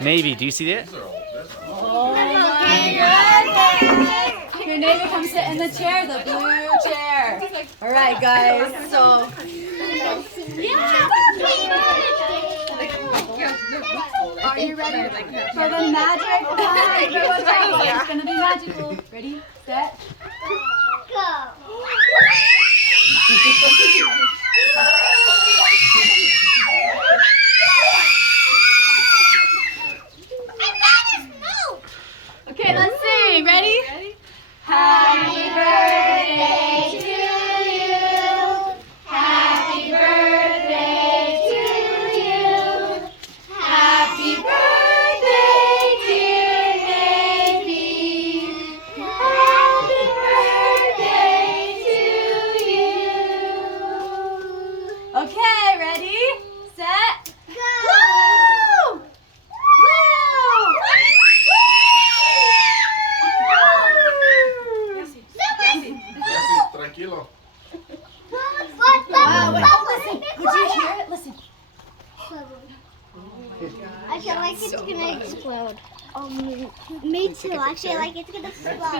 Maybe. Do you see it? Oh my goodness! Your neighbor come sit in the chair, the blue chair. All right, guys. So. Are you ready for the magic time? It's gonna be magical. Ready, set, Go. Okay, let's sing. Ready? Happy birthday to you. Happy birthday to you. Happy birthday, dear baby. Happy birthday to you. Okay, ready? Set. Go! Tranquilo. Wow, listen. Could you hear it? Listen. I feel like it's gonna explode. Oh, me too. I feel like it's gonna explode.